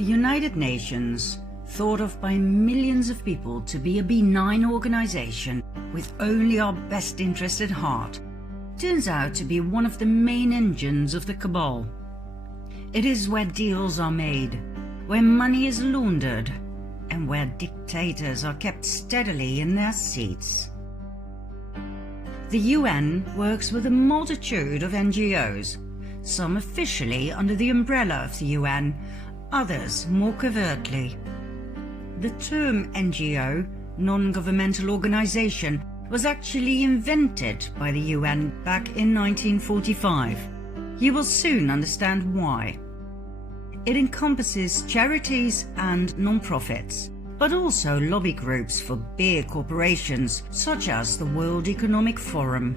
The United Nations, thought of by millions of people to be a benign organization with only our best interest at heart, turns out to be one of the main engines of the cabal. It is where deals are made, where money is laundered, and where dictators are kept steadily in their seats. The UN works with a multitude of NGOs, some officially under the umbrella of the UN, others more covertly. The term NGO, non-governmental organization, was actually invented by the UN back in 1945. You will soon understand why. It encompasses charities and non-profits, but also lobby groups for big corporations such as the World Economic Forum.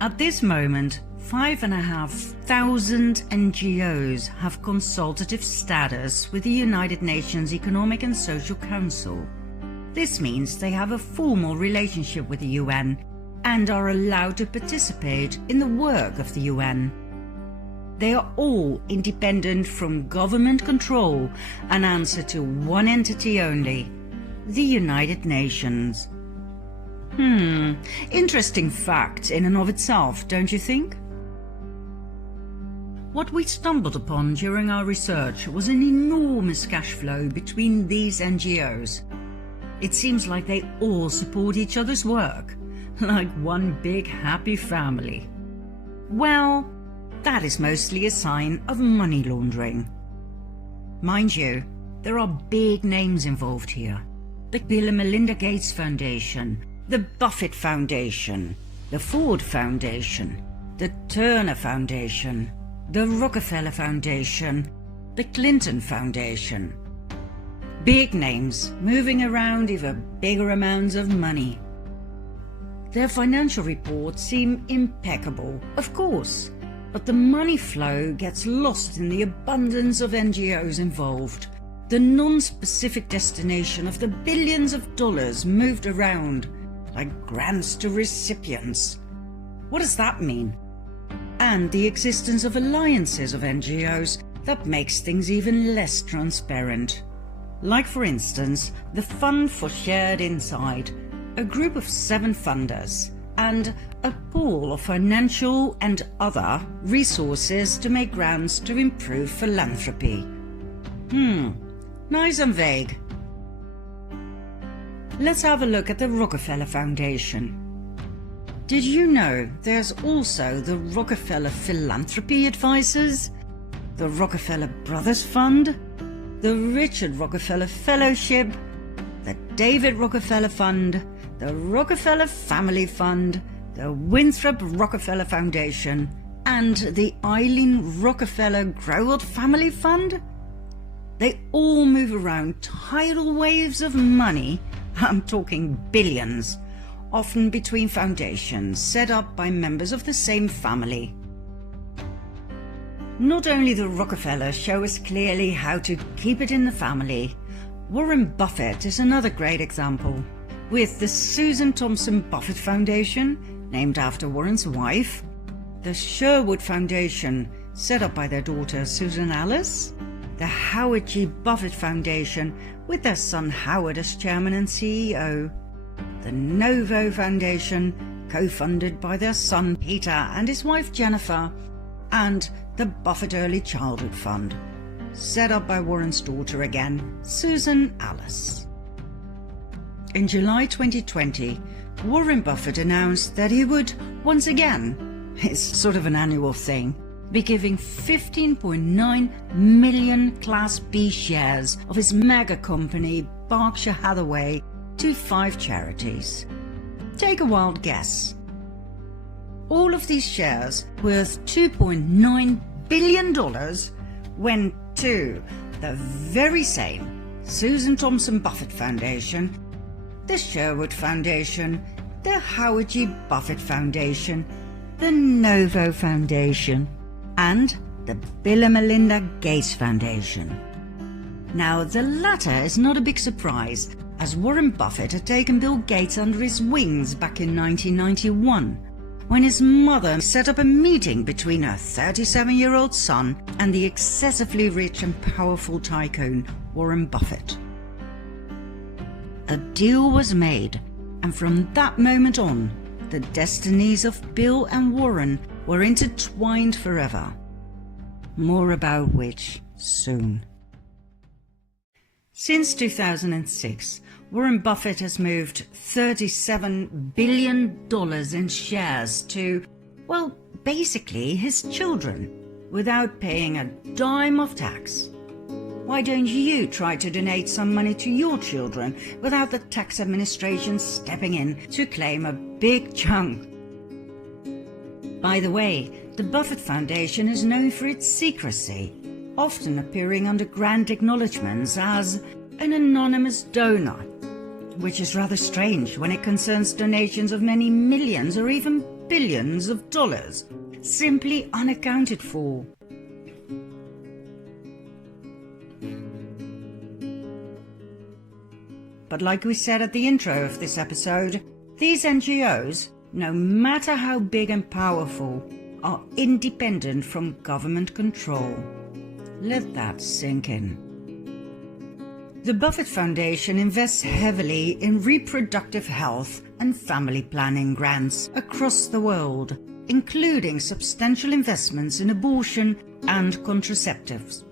At this moment, 5,500 NGOs have consultative status with the United Nations Economic and Social Council. This means they have a formal relationship with the UN and are allowed to participate in the work of the UN. They are all independent from government control and answer to one entity only, the United Nations. Interesting fact in and of itself, don't you think? What we stumbled upon during our research was an enormous cash flow between these NGOs. It seems like they all support each other's work, like one big happy family. Well, that is mostly a sign of money laundering. Mind you, there are big names involved here. The Bill and Melinda Gates Foundation, the Buffett Foundation, the Ford Foundation, the Turner Foundation, the Rockefeller Foundation, the Clinton Foundation. Big names moving around even bigger amounts of money. Their financial reports seem impeccable, of course, but the money flow gets lost in the abundance of NGOs involved, the non-specific destination of the billions of dollars moved around like grants to recipients. What does that mean? And the existence of alliances of NGOs that makes things even less transparent. Like for instance, the Fund for Shared Insight, a group of 7 funders, and a pool of financial and other resources to make grants to improve philanthropy. Nice and vague. Let's have a look at the Rockefeller Foundation. Did you know there's also the Rockefeller Philanthropy Advisors, the Rockefeller Brothers Fund, the Richard Rockefeller Fellowship, the David Rockefeller Fund, the Rockefeller Family Fund, the Winthrop Rockefeller Foundation, and the Eileen Rockefeller Growell Family Fund? They all move around tidal waves of money, I'm talking billions, often between foundations set up by members of the same family. Not only the Rockefellers show us clearly how to keep it in the family, Warren Buffett is another great example, with the Susan Thompson Buffett Foundation, named after Warren's wife, the Sherwood Foundation, set up by their daughter Susan Alice, the Howard G. Buffett Foundation, with their son Howard as chairman and CEO, the Novo Foundation, co-funded by their son Peter and his wife Jennifer, and the Buffett Early Childhood Fund, set up by Warren's daughter again, Susan Alice. In July 2020, Warren Buffett announced that he would, once again, it's sort of an annual thing, be giving 15.9 million Class B shares of his mega company Berkshire Hathaway to 5 charities. Take a wild guess. All of these shares, worth $2.9 billion, went to the very same Susan Thompson Buffett Foundation, the Sherwood Foundation, the Howard G. Buffett Foundation, the Novo Foundation, and the Bill and Melinda Gates Foundation. Now, the latter is not a big surprise, as Warren Buffett had taken Bill Gates under his wings back in 1991. when his mother set up a meeting between her 37-year-old son and the excessively rich and powerful tycoon Warren Buffett. A deal was made, and from that moment on, the destinies of Bill and Warren were intertwined forever. More about which soon. Since 2006, Warren Buffett has moved $37 billion in shares to, well, basically his children, without paying a dime of tax. Why don't you try to donate some money to your children without the tax administration stepping in to claim a big chunk? By the way, the Buffett Foundation is known for its secrecy, often appearing under grand acknowledgements as an anonymous donor, which is rather strange when it concerns donations of many millions or even billions of dollars, simply unaccounted for. But like we said at the intro of this episode, these NGOs, no matter how big and powerful, are independent from government control. Let that sink in. The Buffett Foundation invests heavily in reproductive health and family planning grants across the world, including substantial investments in abortion and contraceptives.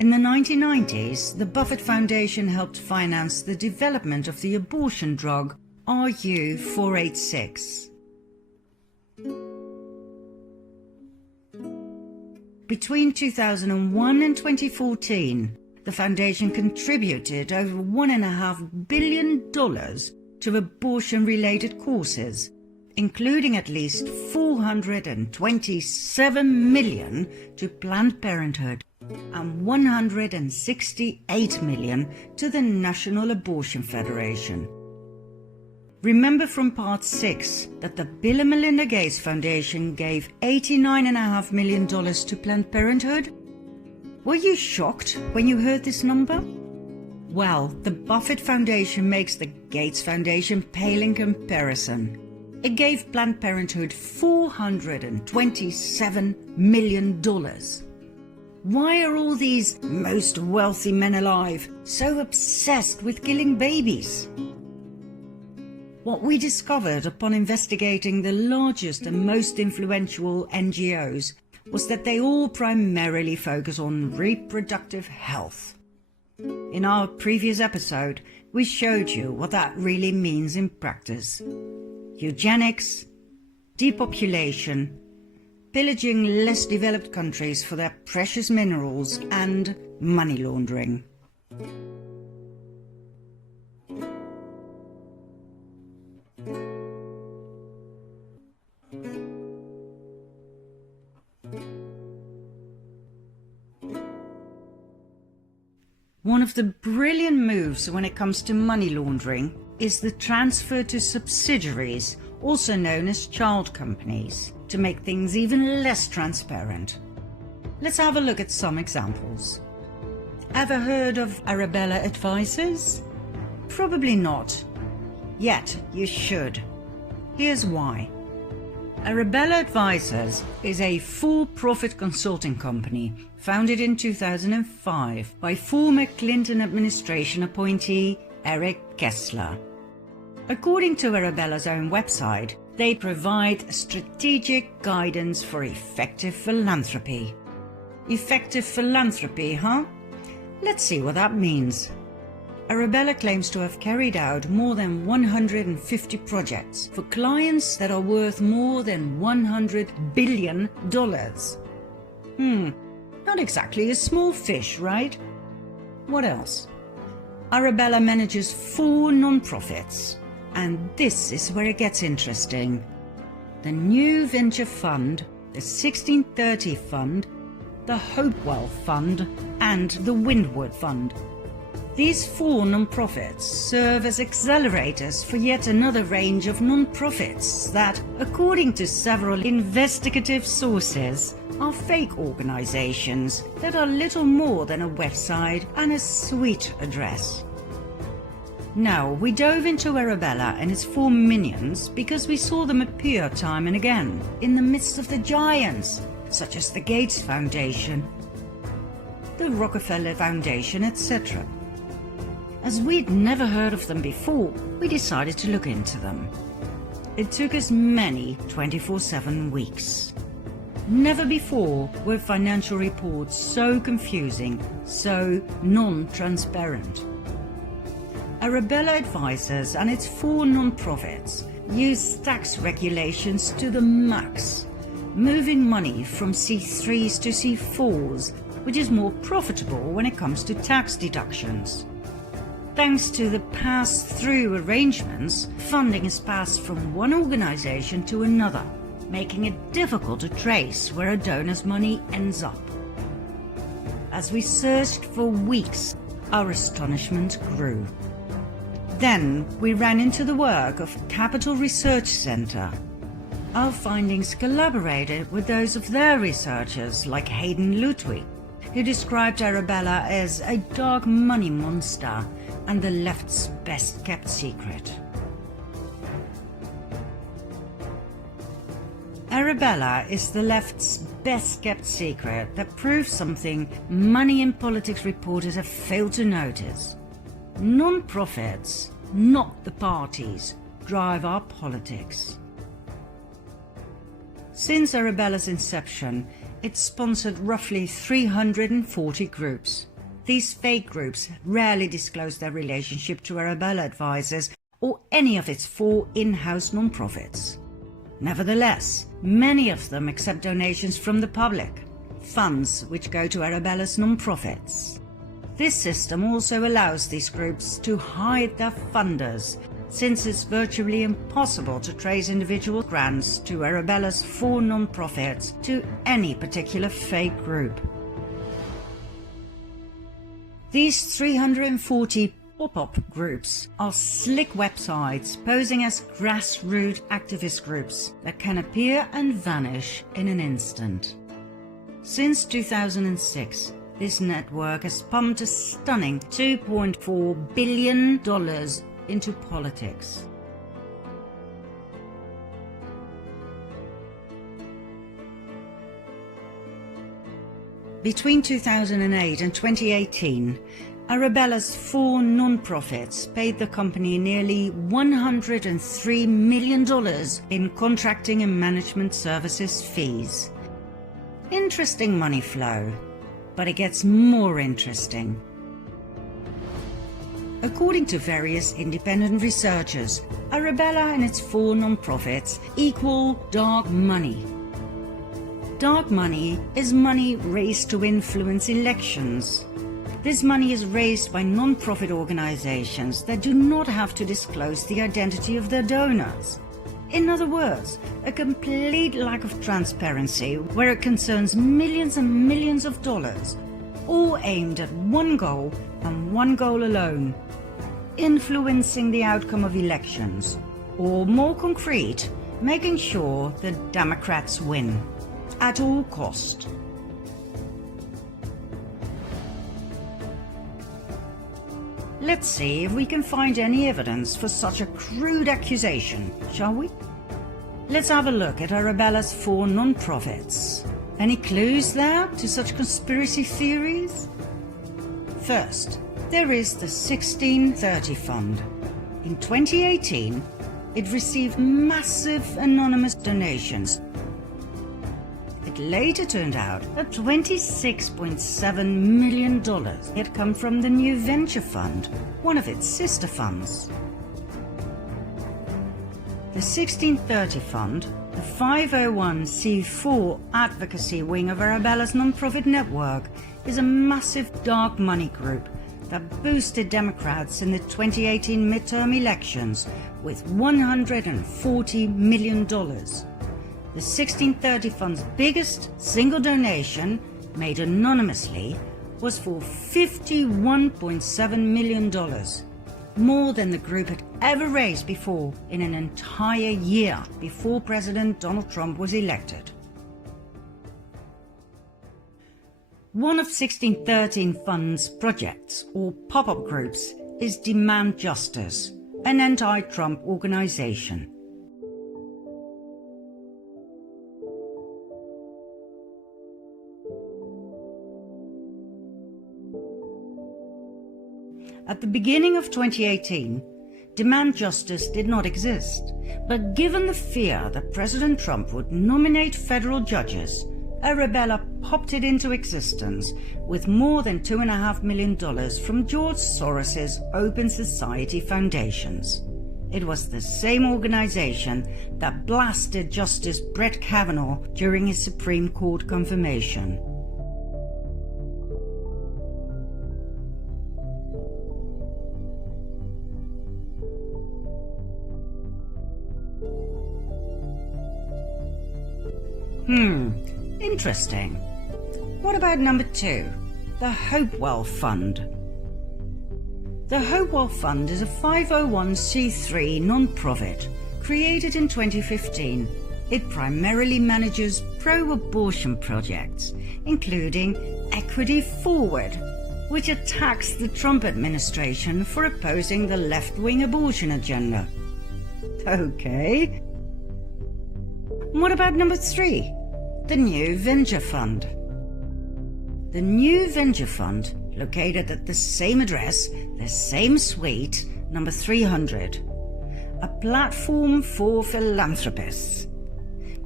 In the 1990s, the Buffett Foundation helped finance the development of the abortion drug RU486. Between 2001 and 2014, the foundation contributed over $1.5 billion to abortion-related causes, including at least $427 million to Planned Parenthood and $168 million to the National Abortion Federation. Remember from part 6 that the Bill and Melinda Gates Foundation gave $89.5 million to Planned Parenthood? Were you shocked when you heard this number? Well, the Buffett Foundation makes the Gates Foundation pale in comparison. It gave Planned Parenthood $427 million. Why are all these most wealthy men alive so obsessed with killing babies? What we discovered upon investigating the largest and most influential NGOs was that they all primarily focus on reproductive health. In our previous episode, we showed you what that really means in practice. Eugenics, depopulation, pillaging less developed countries for their precious minerals, and money laundering. One of the brilliant moves when it comes to money laundering is the transfer to subsidiaries, also known as child companies, to make things even less transparent. Let's have a look at some examples. Ever heard of Arabella Advisors? Probably not. Yet you should. Here's why. Arabella Advisors is a for-profit consulting company founded in 2005 by former Clinton administration appointee Eric Kessler. According to Arabella's own website, they provide strategic guidance for effective philanthropy. Effective philanthropy, huh? Let's see what that means. Arabella claims to have carried out more than 150 projects for clients that are worth more than $100 billion. Not exactly a small fish, right? What else? Arabella manages 4 non-profits. And this is where it gets interesting. The New Venture Fund, the 1630 Fund, the Hopewell Fund, and the Windward Fund. These 4 non-profits serve as accelerators for yet another range of non-profits that, according to several investigative sources, are fake organizations that are little more than a website and a suite address. Now, we dove into Arabella and its 4 minions because we saw them appear time and again in the midst of the giants, such as the Gates Foundation, the Rockefeller Foundation, etc. As we'd never heard of them before, we decided to look into them. It took us many 24/7 weeks. Never before were financial reports so confusing, so non-transparent. Arabella Advisors and its 4 non-profits use tax regulations to the max, moving money from C3s to C4s, which is more profitable when it comes to tax deductions. Thanks to the pass-through arrangements, funding is passed from one organization to another, making it difficult to trace where a donor's money ends up. As we searched for weeks, our astonishment grew. Then we ran into the work of Capital Research Center. Our findings collaborated with those of their researchers like Hayden Ludwig, who described Arabella as a dark money monster and the left's best-kept secret. Arabella is the left's best-kept secret that proves something money in politics reporters have failed to notice. Non-profits, not the parties, drive our politics. Since Arabella's inception, it's sponsored roughly 340 groups. These fake groups rarely disclose their relationship to Arabella Advisors or any of its 4 in-house non-profits. Nevertheless, many of them accept donations from the public, funds which go to Arabella's non-profits. This system also allows these groups to hide their funders, since it's virtually impossible to trace individual grants to Arabella's 4 non-profits to any particular fake group. These 340 pop-up groups are slick websites posing as grassroots activist groups that can appear and vanish in an instant. Since 2006, this network has pumped a stunning $2.4 billion into politics. Between 2008 and 2018, Arabella's 4 non-profits paid the company nearly $103 million in contracting and management services fees. Interesting money flow, but it gets more interesting. According to various independent researchers, Arabella and its 4 non-profits equal dark money. Dark money is money raised to influence elections. This money is raised by non-profit organizations that do not have to disclose the identity of their donors. In other words, a complete lack of transparency where it concerns millions and millions of dollars, all aimed at one goal and one goal alone: influencing the outcome of elections, or more concrete, making sure the Democrats win at all cost. Let's see if we can find any evidence for such a crude accusation, shall we? Let's have a look at Arabella's 4 non-profits. Any clues there to such conspiracy theories? First, there is the 1630 Fund. In 2018, it received massive anonymous donations. It later turned out that $26.7 million had come from the New Venture Fund, one of its sister funds. The 1630 Fund, the 501c4 advocacy wing of Arabella's non-profit network, is a massive dark money group that boosted Democrats in the 2018 midterm elections with $140 million. The 1630 Fund's biggest single donation, made anonymously, was for $51.7 million, more than the group had ever raised before in an entire year before President Donald Trump was elected. One of 1613 Fund's projects, or pop-up groups, is Demand Justice, an anti-Trump organization. At the beginning of 2018, Demand Justice did not exist, but given the fear that President Trump would nominate federal judges, Arabella popped it into existence with more than $2.5 million from George Soros's Open Society Foundations. It was the same organization that blasted Justice Brett Kavanaugh during his Supreme Court confirmation. Interesting. What about number 2, the Hopewell Fund? The Hopewell Fund is a 501c3 non-profit created in 2015. It primarily manages pro-abortion projects, including Equity Forward, which attacks the Trump administration for opposing the left-wing abortion agenda. Okay. What about number 3? The New Venture Fund. The New Venture Fund, located at the same address, the same suite, number 300, a platform for philanthropists.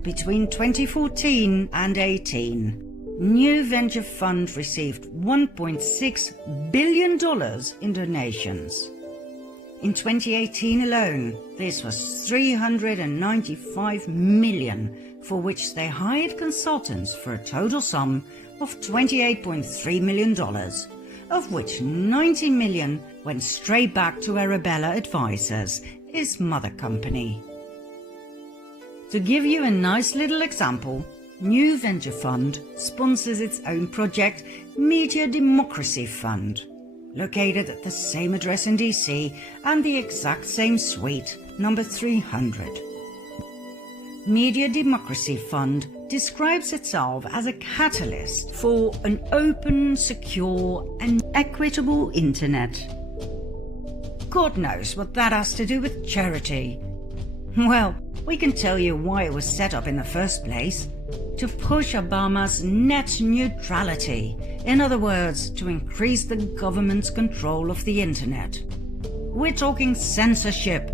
Between 2014 and 18, New Venture Fund received $1.6 billion in donations. In 2018 alone, this was $395 million, for which they hired consultants for a total sum of $28.3 million, of which $90 million went straight back to Arabella Advisors, his mother company. To give you a nice little example, New Venture Fund sponsors its own project, Media Democracy Fund, located at the same address in DC and the exact same suite, number 300. Media Democracy Fund describes itself as a catalyst for an open, secure and equitable internet. God knows what that has to do with charity. Well, we can tell you why it was set up in the first place. To push Obama's net neutrality. In other words, to increase the government's control of the internet. We're talking censorship.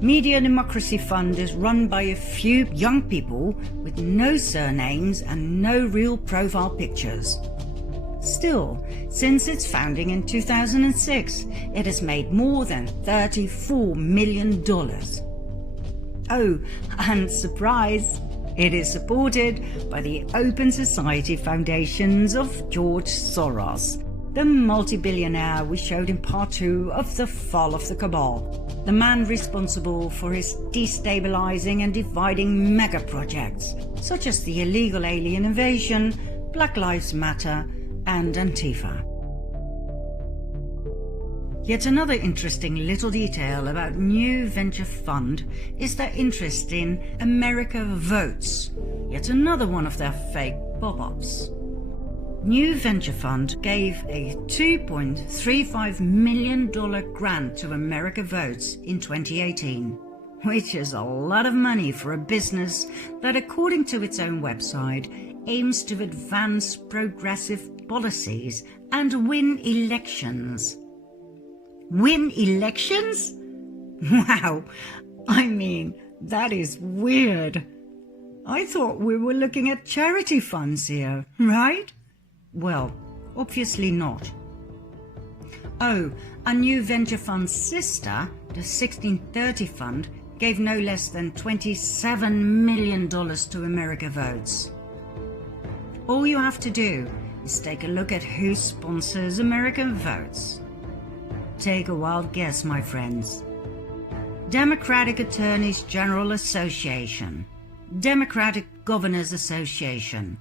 Media Democracy Fund is run by a few young people with no surnames and no real profile pictures. Still, since its founding in 2006, it has made more than $34 million. Oh, and surprise! It is supported by the Open Society Foundations of George Soros, the multi-billionaire we showed in part 2 of The Fall of the Cabal, the man responsible for his destabilizing and dividing mega projects, such as the illegal alien invasion, Black Lives Matter, and Antifa. Yet another interesting little detail about New Venture Fund is their interest in America Votes, yet another one of their fake pop-ups. New Venture Fund gave a $2.35 million grant to America Votes in 2018, which is a lot of money for a business that, according to its own website, aims to advance progressive policies and win elections. Win elections? Wow, I mean, that is weird. I thought we were looking at charity funds here, right? Well, obviously not. Oh, a New Venture Fund's sister, the 1630 Fund, gave no less than $27 million to America Votes. All you have to do is take a look at who sponsors America Votes. Take a wild guess, my friends. Democratic Attorneys General Association, Democratic Governors Association,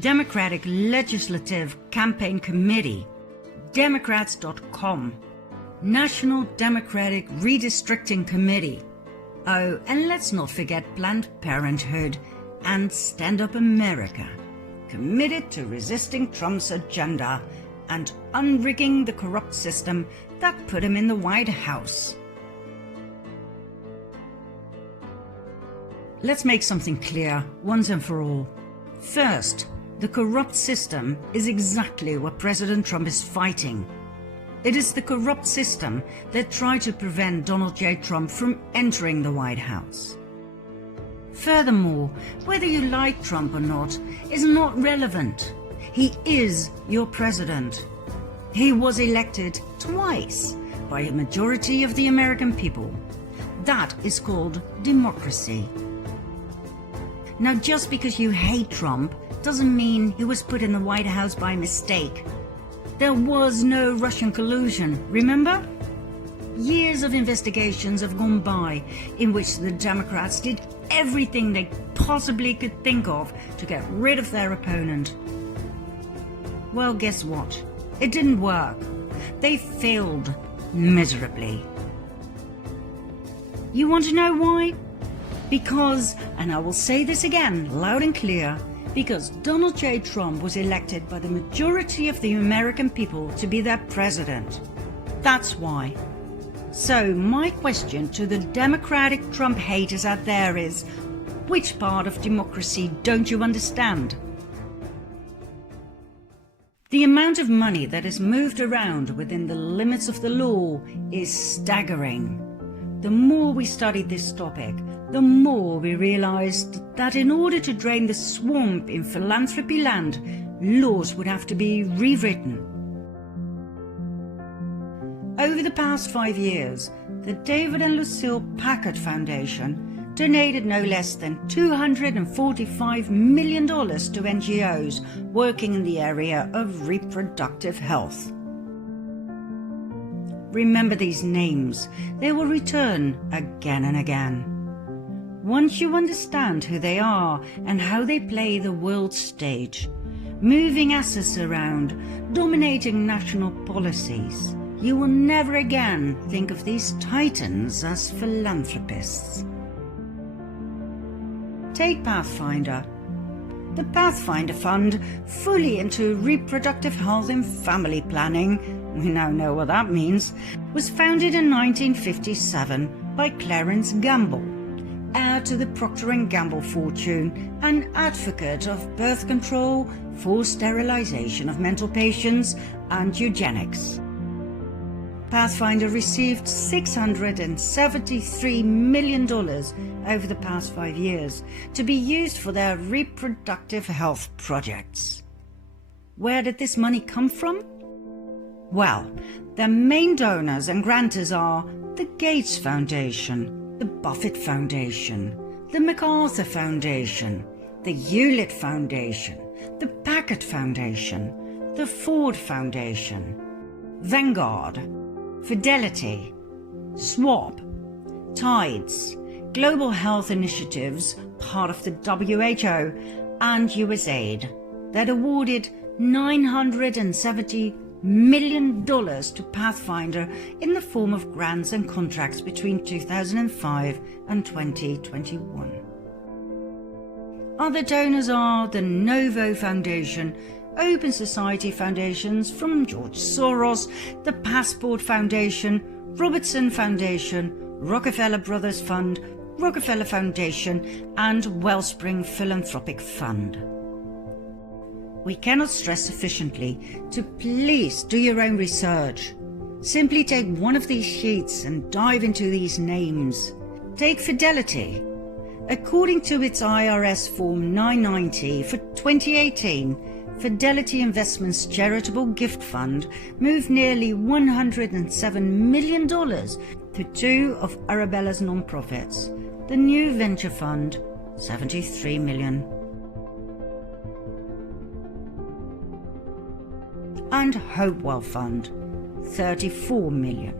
Democratic Legislative Campaign Committee, Democrats.com, National Democratic Redistricting Committee. Oh, and let's not forget Planned Parenthood and Stand Up America, committed to resisting Trump's agenda, and unrigging the corrupt system that put him in the White House. Let's make something clear once and for all. First, the corrupt system is exactly what President Trump is fighting. It is the corrupt system that tried to prevent Donald J. Trump from entering the White House. Furthermore, whether you like Trump or not is not relevant. He is your president. He was elected twice by a majority of the American people. That is called democracy. Now, just because you hate Trump doesn't mean he was put in the White House by mistake. There was no Russian collusion, remember? Years of investigations have gone by in which the Democrats did everything they possibly could think of to get rid of their opponent. Well, guess what? It didn't work. They failed miserably. You want to know why? Because, and I will say this again loud and clear, because Donald J. Trump was elected by the majority of the American people to be their president. That's why. So my question to the Democratic Trump haters out there is, which part of democracy don't you understand? The amount of money that is moved around within the limits of the law is staggering. The more we studied this topic, the more we realized that in order to drain the swamp in philanthropy land, laws would have to be rewritten. Over the past 5 years, the David and Lucille Packard Foundation donated no less than $245 million to NGOs working in the area of reproductive health. Remember these names, they will return again and again. Once you understand who they are and how they play the world stage, moving assets around, dominating national policies, you will never again think of these titans as philanthropists. Take Pathfinder. The Pathfinder Fund, fully into reproductive health and family planning, we now know what that means, was founded in 1957 by Clarence Gamble, heir to the Procter & Gamble fortune and advocate of birth control, forced sterilization of mental patients and eugenics. Pathfinder received $673 million over the past 5 years to be used for their reproductive health projects. Where did this money come from? Well, their main donors and grantors are the Gates Foundation, the Buffett Foundation, the MacArthur Foundation, the Hewlett Foundation, the Packard Foundation, the Ford Foundation, Vanguard, Fidelity, SWAP, Tides, Global Health Initiatives, part of the WHO, and USAID, that awarded $970 million to Pathfinder in the form of grants and contracts between 2005 and 2021. Other donors are the Novo Foundation, Open Society Foundations from George Soros, the Passport Foundation, Robertson Foundation, Rockefeller Brothers Fund, Rockefeller Foundation, and Wellspring Philanthropic Fund. We cannot stress sufficiently to please do your own research. Simply take one of these sheets and dive into these names. Take Fidelity. According to its IRS Form 990 for 2018, Fidelity Investments Charitable Gift Fund moved nearly $107 million to two of Arabella's nonprofits. The New Venture Fund, $73 million. And Hopewell Fund, $34 million.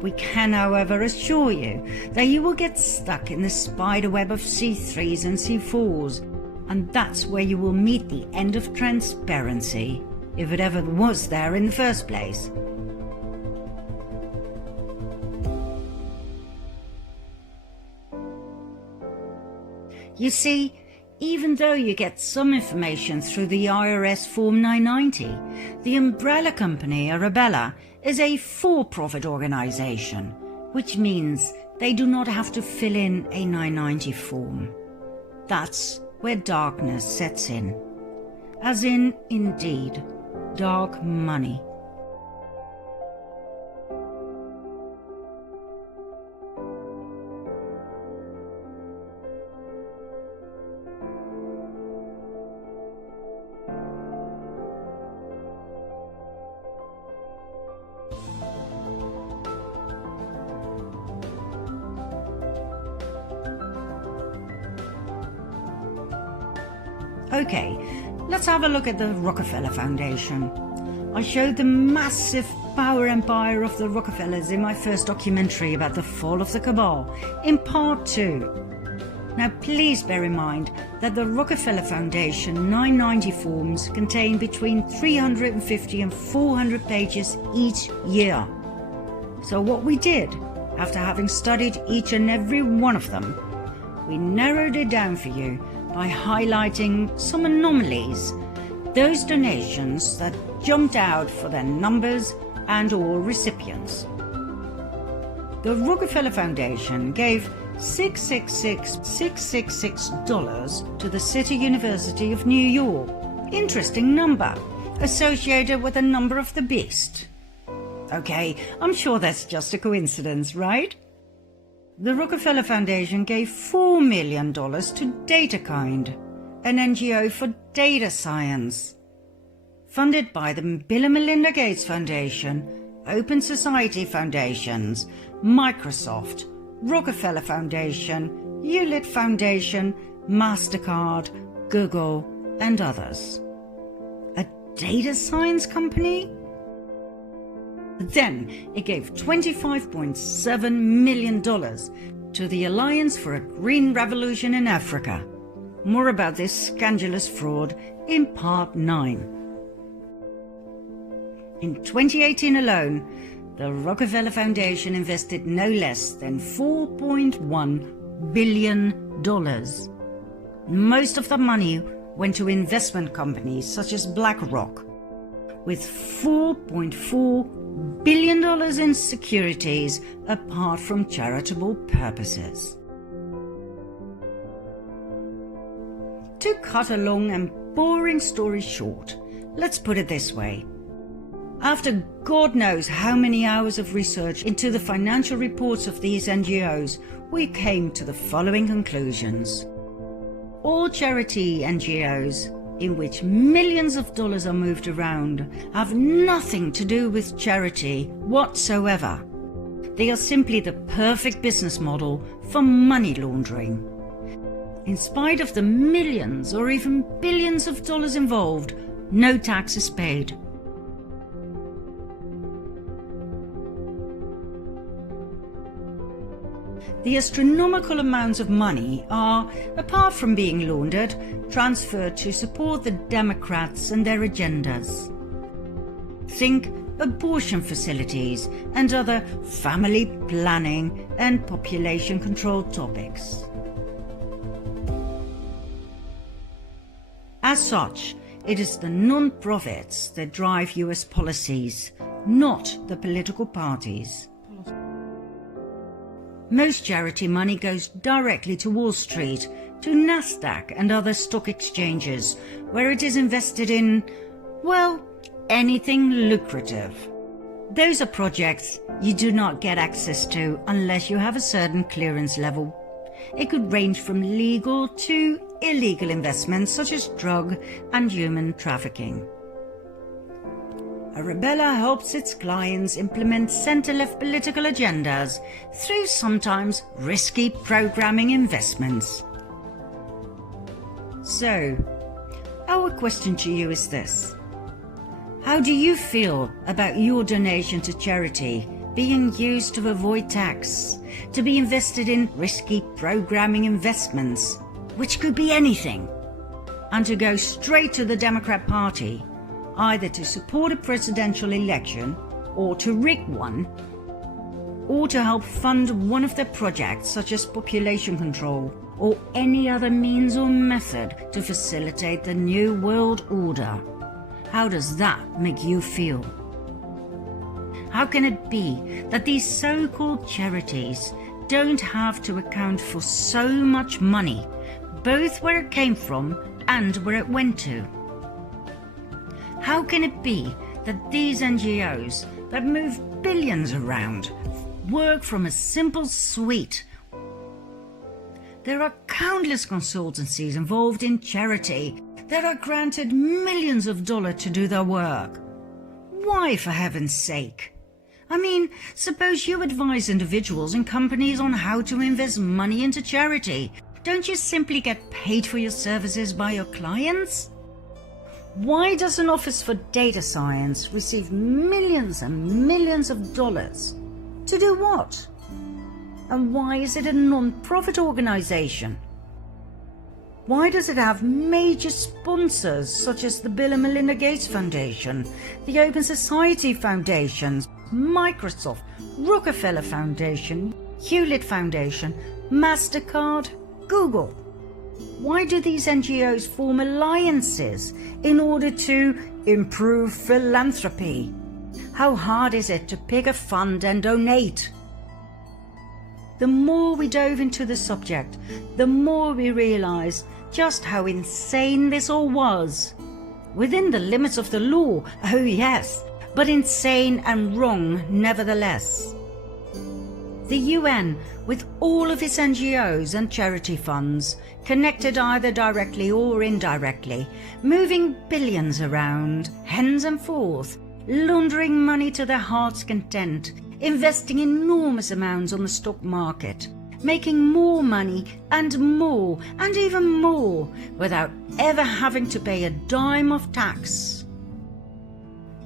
We can, however, assure you that you will get stuck in the spiderweb of C3s and C4s, and that's where you will meet the end of transparency, if it ever was there in the first place. You see, even though you get some information through the IRS Form 990, the umbrella company Arabella is a for-profit organization, which means they do not have to fill in a 990 form. That's where darkness sets in. As in, indeed, dark money. Okay, let's have a look at the Rockefeller Foundation. I showed the massive power empire of the Rockefellers in my first documentary about the fall of the Cabal, in part 2. Now please bear in mind that the Rockefeller Foundation 990 forms contain between 350 and 400 pages each year. So what we did, after having studied each and every one of them, we narrowed it down for you by highlighting some anomalies, those donations that jumped out for their numbers and/or recipients. The Rockefeller Foundation gave $666,666 to the City University of New York. Interesting number, associated with the number of the beast. Okay, I'm sure that's just a coincidence, right? The Rockefeller Foundation gave $4 million to DataKind, an NGO for data science. Funded by the Bill and Melinda Gates Foundation, Open Society Foundations, Microsoft, Rockefeller Foundation, Hewlett Foundation, MasterCard, Google, and others. A data science company? Then it gave $25.7 million to the Alliance for a Green Revolution in Africa. More about this scandalous fraud in part 9. In 2018 alone, the Rockefeller Foundation invested no less than $4.1 billion. Most of the money went to investment companies such as BlackRock, with $4.4 billion in securities apart from charitable purposes. To cut a long and boring story short, let's put it this way. After God knows how many hours of research into the financial reports of these NGOs, we came to the following conclusions. All charity NGOs, in which millions of dollars are moved around, have nothing to do with charity whatsoever. They are simply the perfect business model for money laundering. In spite of the millions or even billions of dollars involved, no tax is paid. The astronomical amounts of money are, apart from being laundered, transferred to support the Democrats and their agendas. Think abortion facilities and other family planning and population control topics. As such, it is the non-profits that drive US policies, not the political parties. Most charity money goes directly to Wall Street, to Nasdaq and other stock exchanges, where it is invested in, well, anything lucrative. Those are projects you do not get access to unless you have a certain clearance level. It could range from legal to illegal investments such as drug and human trafficking. Arabella helps its clients implement centre-left political agendas through sometimes risky programming investments. So, our question to you is this. How do you feel about your donation to charity being used to avoid tax, to be invested in risky programming investments, which could be anything, and to go straight to the Democrat Party, either to support a presidential election or to rig one? or to help fund one of their projects such as population control or any other means or method to facilitate the New World Order. How does that make you feel? How can it be that these so-called charities don't have to account for so much money, both where it came from and where it went to? How can it be that these NGOs that move billions around work from a simple suite? There are countless consultancies involved in charity that are granted millions of dollars to do their work. Why, for heaven's sake? I mean, suppose you advise individuals and companies on how to invest money into charity. Don't you simply get paid for your services by your clients? Why does an Office for Data Science receive millions and millions of dollars? To do what? And why is it a non-profit organization? Why does it have major sponsors such as the Bill and Melinda Gates Foundation, the Open Society Foundations, Microsoft, Rockefeller Foundation, Hewlett Foundation, MasterCard, Google? Why do these NGOs form alliances in order to improve philanthropy? How hard is it to pick a fund and donate? The more we dove into the subject, the more we realized just how insane this all was. Within the limits of the law, oh yes, but insane and wrong nevertheless. The UN, with all of its NGOs and charity funds, connected either directly or indirectly, moving billions around, hens and forth, laundering money to their heart's content, investing enormous amounts on the stock market, making more money and even more without ever having to pay a dime of tax.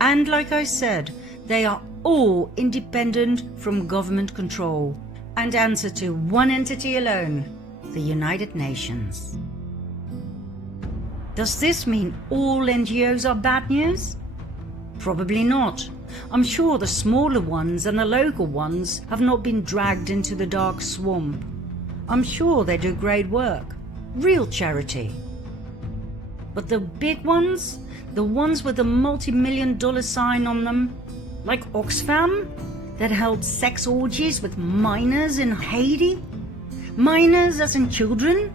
And like I said, they are all independent from government control and answer to one entity alone, the United Nations. Does this mean all NGOs are bad news? Probably not. I'm sure the smaller ones and the local ones have not been dragged into the dark swamp. I'm sure they do great work, real charity. But the big ones, the ones with the multi-million-dollar sign on them, like Oxfam, that held sex orgies with minors in Haiti? Minors as in children?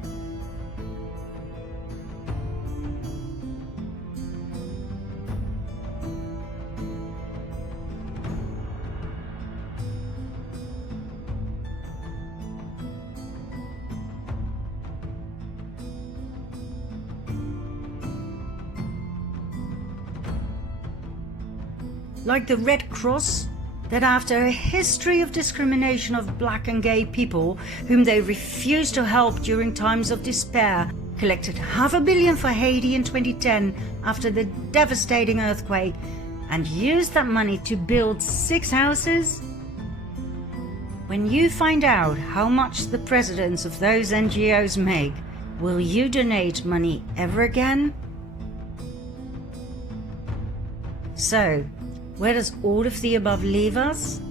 Like the Red Cross, that after a history of discrimination of black and gay people whom they refused to help during times of despair, collected $500 million for Haiti in 2010 after the devastating earthquake and used that money to build 6 houses? When you find out how much the presidents of those NGOs make, will you donate money ever again? So, where does all of the above leave us?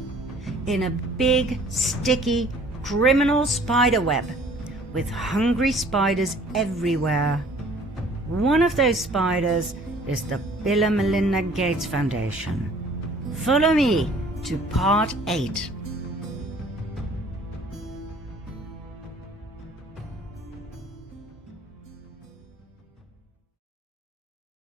In a big, sticky, criminal spider web, with hungry spiders everywhere. One of those spiders is the Bill and Melinda Gates Foundation. Follow me to part 8.